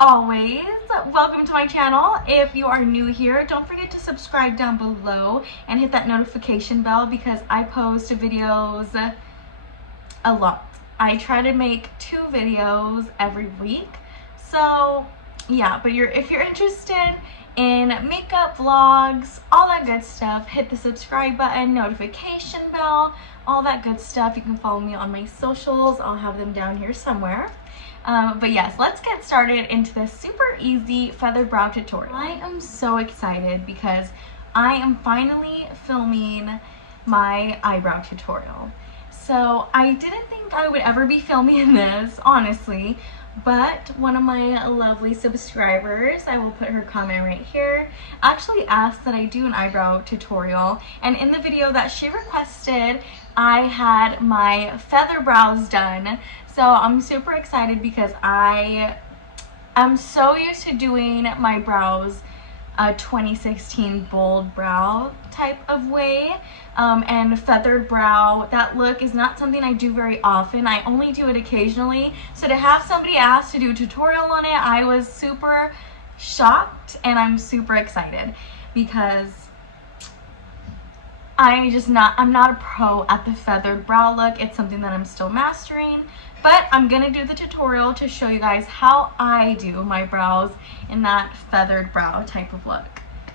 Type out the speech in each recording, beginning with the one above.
always, welcome to my channel. If you are new here, don't forget to subscribe down below and hit that notification bell because I post videos a lot. I try to make 2 videos every week. So yeah, but if you're interested in makeup vlogs, all that good stuff, hit the subscribe button, notification bell, all that good stuff. You can follow me on my socials. I'll have them down here somewhere. But yes, let's get started into this super easy feathered brow tutorial. I am so excited because I am finally filming my eyebrow tutorial. So I didn't think I would ever be filming this, honestly, but one of my lovely subscribers, I will put her comment right here, actually asked that I do an eyebrow tutorial, and in the video that she requested, I had my feather brows done. So I'm super excited because I'm so used to doing my brows a 2016 bold brow type of way, and feathered brow, that look is not something I do very often. I only do it occasionally. So to have somebody ask to do a tutorial on it, I was super shocked, and I'm super excited because I'm not a pro at the feathered brow look. It's something that I'm still mastering, but I'm gonna do the tutorial to show you guys how I do my brows in that feathered brow type of look.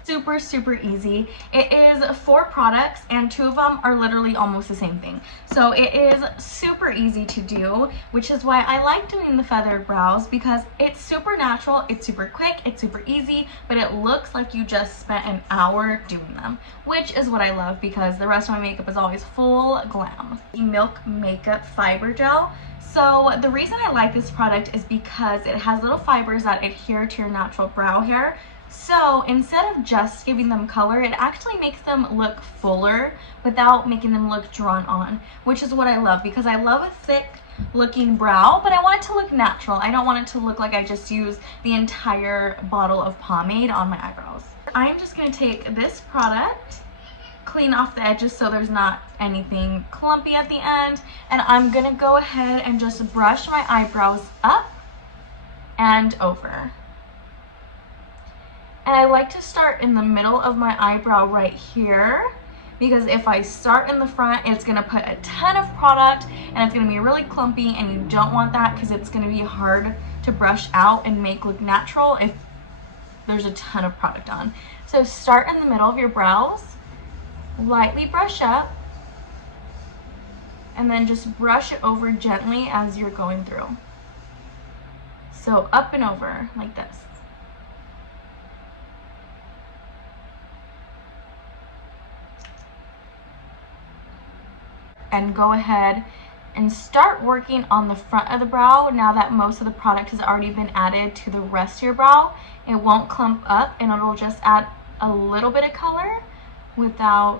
Super, super easy. It is 4 products and 2 of them are literally almost the same thing. So it is super easy to do, which is why I like doing the feathered brows, because it's super natural, it's super quick, it's super easy, but it looks like you just spent an hour doing them, which is what I love because the rest of my makeup is always full glam. The Milk Makeup Fiber Gel. So the reason I like this product is because it has little fibers that adhere to your natural brow hair. So instead of just giving them color, it actually makes them look fuller without making them look drawn on, which is what I love because I love a thick looking brow, but I want it to look natural. I don't want it to look like I just used the entire bottle of pomade on my eyebrows. I'm just going to take this product, clean off the edges so there's not anything clumpy at the end, and I'm going to go ahead and just brush my eyebrows up and over. And I like to start in the middle of my eyebrow right here, because if I start in the front, it's going to put a ton of product and it's going to be really clumpy, and you don't want that because it's going to be hard to brush out and make look natural if there's a ton of product on. So start in the middle of your brows, lightly brush up, and then just brush it over gently as you're going through. So up and over like this. And go ahead and start working on the front of the brow. Now that most of the product has already been added to the rest of your brow, it won't clump up and it'll just add a little bit of color without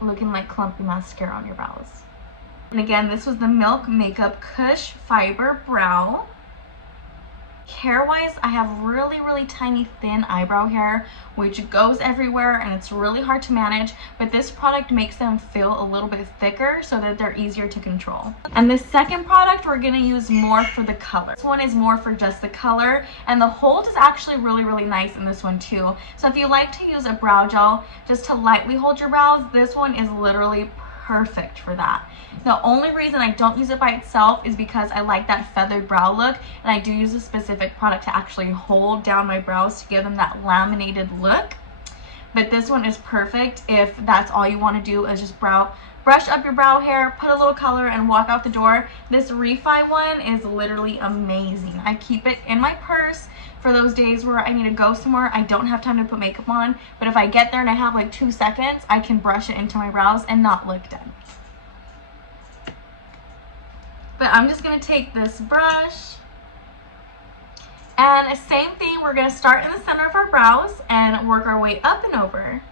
looking like clumpy mascara on your brows. And again, this was the Milk Makeup Cush Fiber Brow. Hair-wise, I have really, really tiny, thin eyebrow hair, which goes everywhere and it's really hard to manage, but this product makes them feel a little bit thicker so that they're easier to control. And the second product we're going to use more for the color. This one is more for just the color, and the hold is actually really, really nice in this one too. So if you like to use a brow gel just to lightly hold your brows, this one is literally perfect for that. The only reason I don't use it by itself is because I like that feathered brow look, and I do use a specific product to actually hold down my brows to give them that laminated look. But this one is perfect if that's all you want to do is just brush up your brow hair, put a little color, and walk out the door. This Refi one is literally amazing. I keep it in my purse for those days where I need to go somewhere I don't have time to put makeup on, but if I get there and I have like 2 seconds, I can brush it into my brows and not look dead. But I'm just going to take this brush, and same thing, we're going to start in the center of our brows and work our way up and over.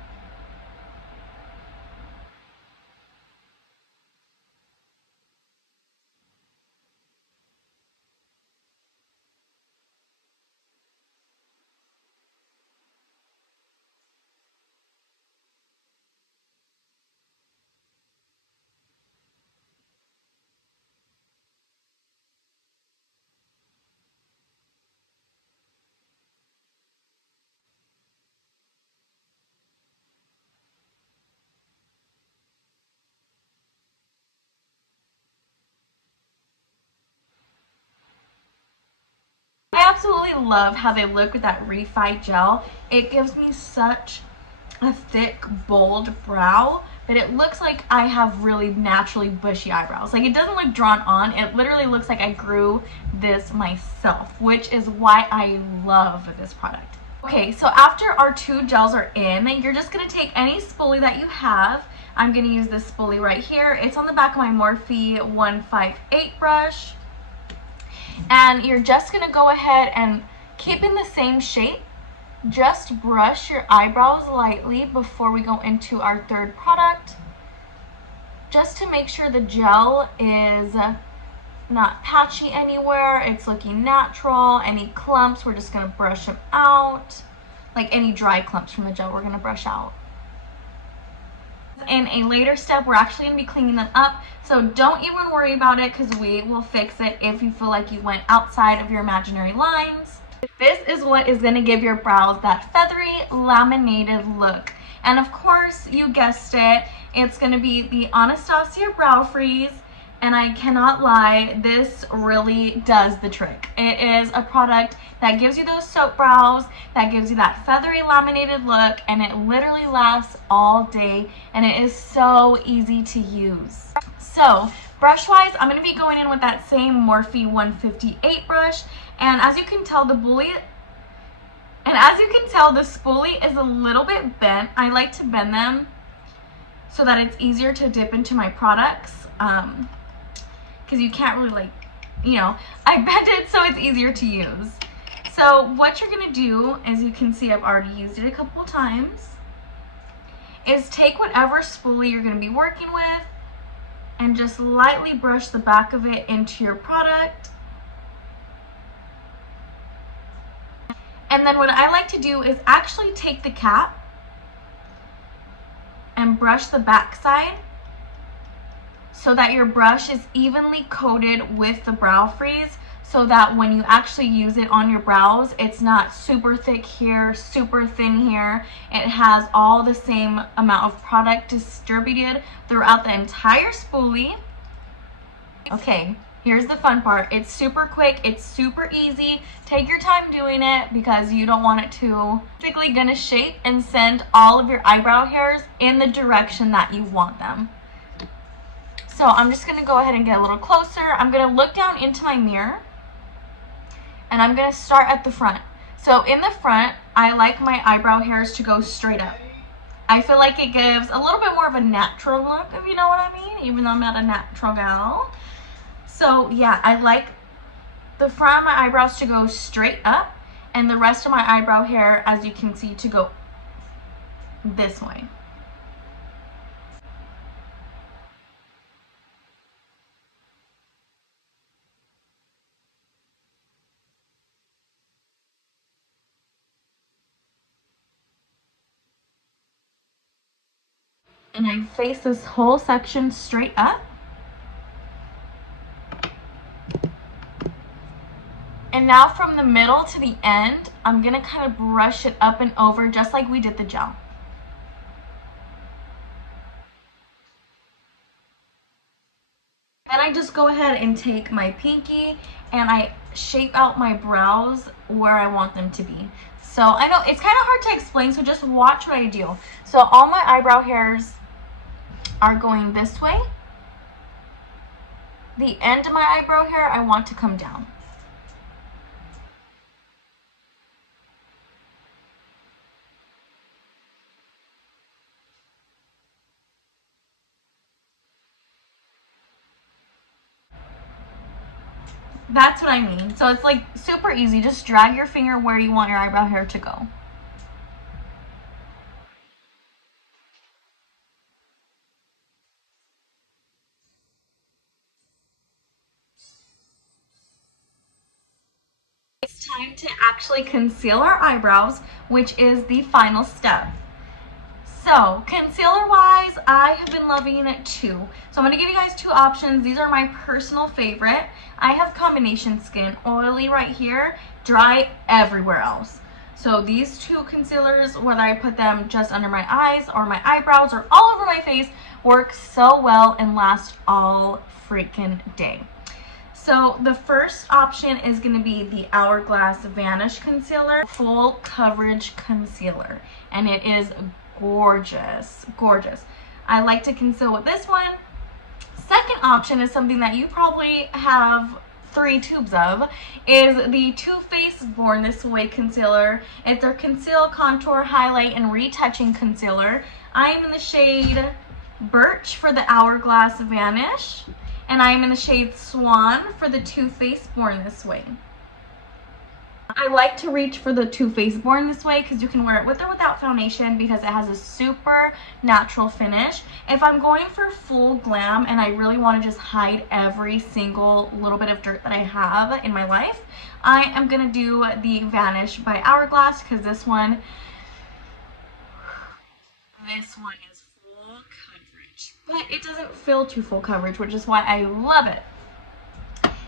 absolutely love how they look with that Refi gel. It gives me such a thick, bold brow, but it looks like I have really naturally bushy eyebrows. Like, it doesn't look drawn on. It literally looks like I grew this myself, which is why I love this product. Okay, so after our 2 gels are in, you're just gonna take any spoolie that you have. I'm gonna use this spoolie right here. It's on the back of my Morphe 158 brush. And you're just gonna go ahead and keep in the same shape. Just brush your eyebrows lightly before we go into our 3rd product, just to make sure the gel is not patchy anywhere. It's looking natural. Any clumps, we're just going to brush them out. Like any dry clumps from the gel, we're going to brush out. In a later step, we're actually going to be cleaning them up, so don't even worry about it because we will fix it if you feel like you went outside of your imaginary lines. This is what is going to give your brows that feathery, laminated look. And of course, you guessed it, it's going to be the Anastasia Brow Freeze. And I cannot lie, this really does the trick. It is a product that gives you those soap brows, that gives you that feathery, laminated look, and it literally lasts all day, and it is so easy to use. So, brush-wise, I'm going to be going in with that same Morphe 158 brush. And as you can tell, the spoolie is a little bit bent. I like to bend them so that it's easier to dip into my products. Because you can't really, I bend it so it's easier to use. So what you're going to do, as you can see, I've already used it a couple of times, is take whatever spoolie you're going to be working with and just lightly brush the back of it into your product. And then what I like to do is actually take the cap and brush the back side so that your brush is evenly coated with the brow freeze, so that when you actually use it on your brows, it's not super thick here, super thin here. It has all the same amount of product distributed throughout the entire spoolie. Okay. Here's the fun part. It's super quick, it's super easy. Take your time doing it because you don't want it to basically gonna shape and send all of your eyebrow hairs in the direction that you want them. So I'm just gonna go ahead and get a little closer. I'm gonna look down into my mirror and I'm gonna start at the front. So in the front, I like my eyebrow hairs to go straight up. I feel like it gives a little bit more of a natural look, if you know what I mean, even though I'm not a natural gal. So yeah, I like the front of my eyebrows to go straight up and the rest of my eyebrow hair, as you can see, to go this way. And I face this whole section straight up. And now from the middle to the end, I'm going to kind of brush it up and over just like we did the gel. Then I just go ahead and take my pinky and I shape out my brows where I want them to be. So I know it's kind of hard to explain, so just watch what I do. So all my eyebrow hairs are going this way. The end of my eyebrow hair, I want to come down. That's what I mean. So it's like super easy. Just drag your finger where you want your eyebrow hair to go. It's time to actually conceal our eyebrows, which is the final step. So concealer wise, I have been loving it too. So I'm going to give you guys 2 options. These are my personal favorite. I have combination skin, oily right here, dry everywhere else. So these 2 concealers, whether I put them just under my eyes or my eyebrows or all over my face, work so well and last all freaking day. So the first option is going to be the Hourglass Vanish Concealer, full coverage concealer, and it is gorgeous, gorgeous. I like to conceal with this one. Second option is something that you probably have 3 tubes of, is the Too Faced Born This Way concealer. It's their conceal, contour, highlight, and retouching concealer. I am in the shade Birch for the Hourglass Vanish, and I am in the shade Swan for the Too Faced Born This Way. I like to reach for the Too Faced Born This Way because you can wear it with or without foundation because it has a super natural finish. If I'm going for full glam and I really want to just hide every single little bit of dirt that I have in my life, I am going to do the Vanish by Hourglass because this one is full coverage. But it doesn't feel too full coverage, which is why I love it.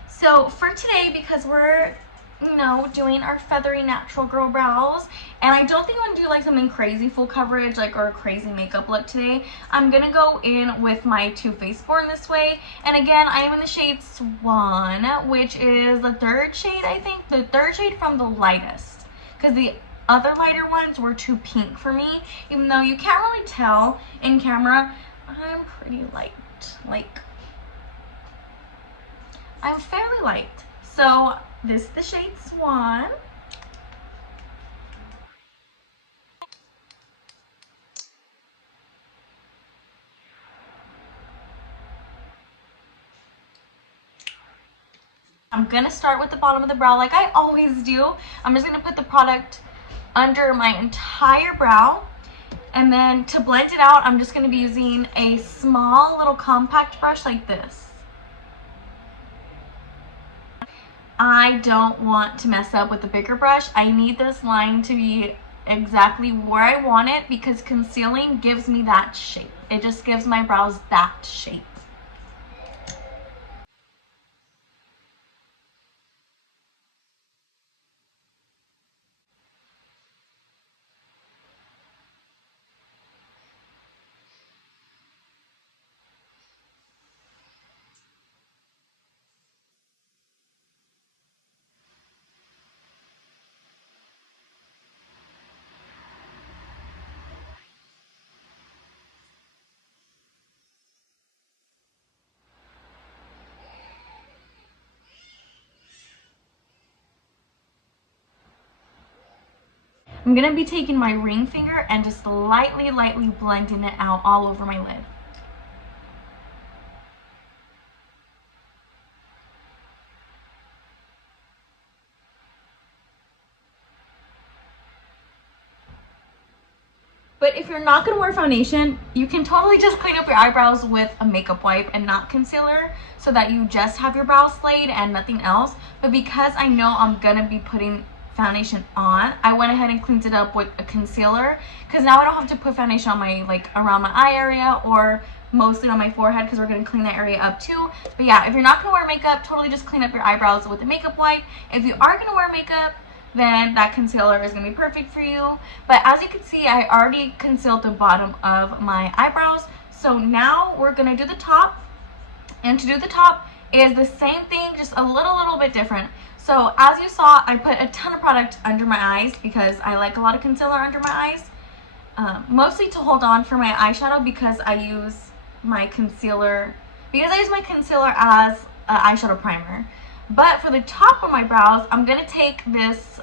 So for today, because we're doing our feathery natural girl brows, and I don't think I'm gonna do like something crazy full coverage, like, or a crazy makeup look today. I'm gonna go in with my Too Faced Born This Way, and again, I am in the shade Swan, which is the third shade, I think, the third shade from the lightest, because the other lighter ones were too pink for me, even though you can't really tell in camera. I'm pretty light, like, I'm fairly light. So this is the shade Swan. I'm gonna start with the bottom of the brow like I always do. I'm just gonna put the product under my entire brow, and then to blend it out, I'm just gonna be using a small little compact brush like this. I don't want to mess up with the bigger brush. I need this line to be exactly where I want it because concealing gives me that shape. It just gives my brows that shape. I'm going to be taking my ring finger and just lightly blending it out all over my lid. But if you're not going to wear foundation, you can totally just clean up your eyebrows with a makeup wipe and not concealer so that you just have your brows slayed and nothing else. But because I know I'm going to be putting foundation on, I went ahead and cleaned it up with a concealer because now I don't have to put foundation on my, like, around my eye area or mostly on my forehead because we're going to clean that area up too. But yeah, if you're not going to wear makeup, totally just clean up your eyebrows with a makeup wipe. If you are going to wear makeup, then that concealer is going to be perfect for you. But as you can see, I already concealed the bottom of my eyebrows. So now we're going to do the top. And to do the top is the same thing, just a little bit different. So as you saw, I put a ton of product under my eyes because I like a lot of concealer under my eyes. Mostly to hold on for my eyeshadow because I use my concealer as an eyeshadow primer. But for the top of my brows, I'm going to take this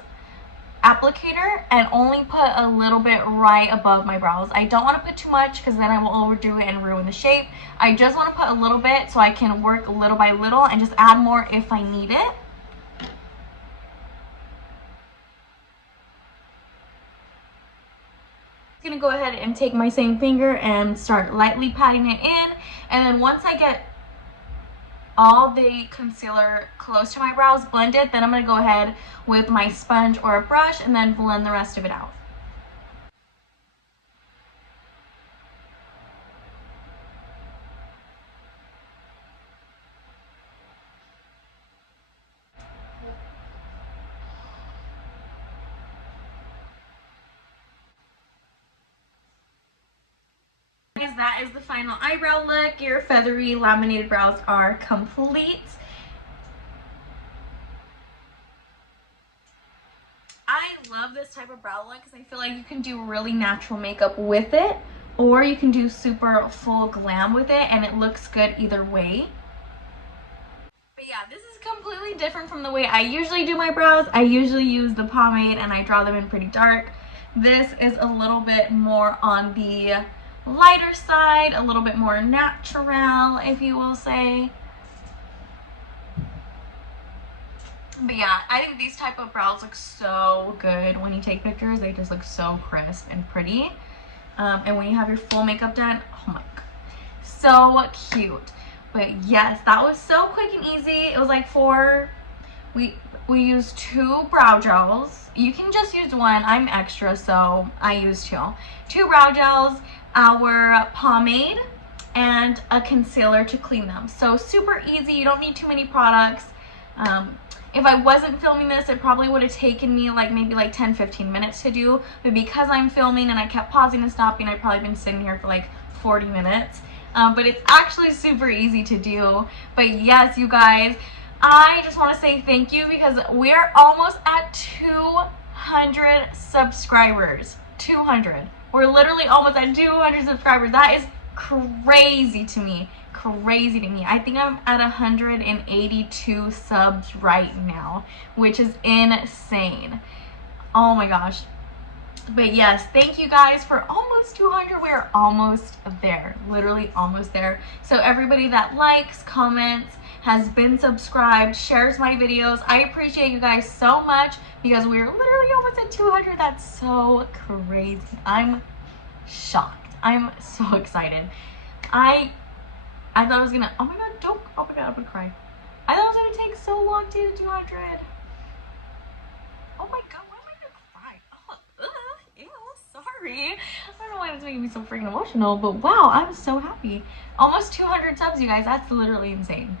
applicator and only put a little bit right above my brows. I don't want to put too much because then I will overdo it and ruin the shape. I just want to put a little bit so I can work little by little and just add more if I need it. I'm going to go ahead and take my same finger and start lightly patting it in, and then once I get all the concealer close to my brows blended, then I'm going to go ahead with my sponge or a brush and then blend the rest of it out. That is the final eyebrow look. Your feathery laminated brows are complete. love this type of brow look because I feel like you can do really natural makeup with it, or you can do super full glam with it, and it looks good either way. But yeah, this is completely different from the way I usually do my brows. I usually use the pomade and I draw them in pretty dark. This is a little bit more on the lighter side, a little bit more natural, if you will say. But yeah, I think these type of brows look so good when you take pictures. They just look so crisp and pretty. And when you have your full makeup done, oh my god, so cute. But yes, that was so quick and easy. It was like we used 2 brow gels. You can just use one. I'm extra, so I use 2. 2 brow gels, our pomade, and a concealer to clean them. So super easy. You don't need too many products. If I wasn't filming this, it probably would have taken me maybe 10-15 minutes to do. But because I'm filming and I kept pausing and stopping, I've probably been sitting here for like 40 minutes. But it's actually super easy to do. But yes, you guys, I just want to say thank you because we're almost at 200 subscribers. 200. We're literally almost at 200 subscribers. That is crazy to me. Crazy to me. I think I'm at 182 subs right now, which is insane. Oh my gosh. But yes, thank you guys for almost 200. We're almost there, literally almost there. So everybody that likes, comments, has been subscribed, shares my videos, I appreciate you guys so much because we're literally almost at 200. That's so crazy. I'm shocked. I'm so excited. I thought it was gonna, oh my god, don't, oh my god, I'm gonna cry. I thought it was gonna take so long to do 200. Oh my god, why am I gonna cry? Oh, ew, sorry. I don't know why it's making me so freaking emotional, but wow, I'm so happy. Almost 200 subs, you guys, that's literally insane.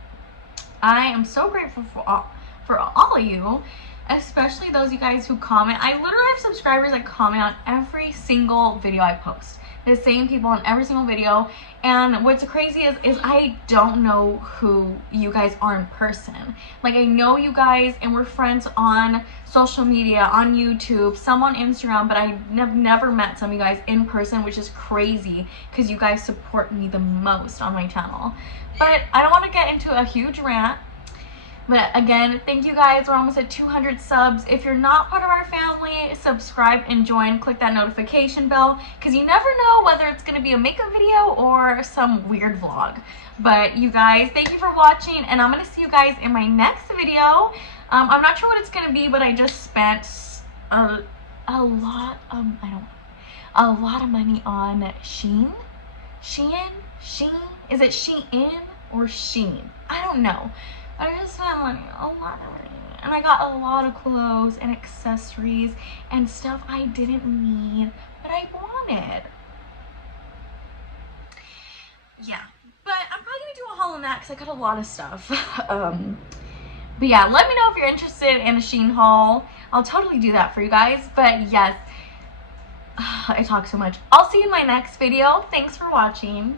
I am so grateful for all of you, especially those of you guys who comment. I literally have subscribers that comment on every single video I post. The same people on every single video, and what's crazy is I don't know who you guys are in person. Like, I know you guys and we're friends on social media, on YouTube, some on Instagram, but I have never met some of you guys in person, which is crazy because you guys support me the most on my channel. But I don't want to get into a huge rant. But again, thank you guys. We're almost at 200 subs. If you're not part of our family, subscribe and join. Click that notification bell because you never know whether it's going to be a makeup video or some weird vlog. But you guys, thank you for watching, and I'm going to see you guys in my next video. I'm not sure what it's going to be, but I just spent a lot of money on Shein. Is it Shein or Shein? I don't know. I just spent money, a lot of money, and I got a lot of clothes and accessories and stuff I didn't need, but I wanted. Yeah, but I'm probably going to do a haul on that because I got a lot of stuff. But yeah, let me know if you're interested in a Shein haul. I'll totally do that for you guys, but yes, I talk so much. I'll see you in my next video. Thanks for watching.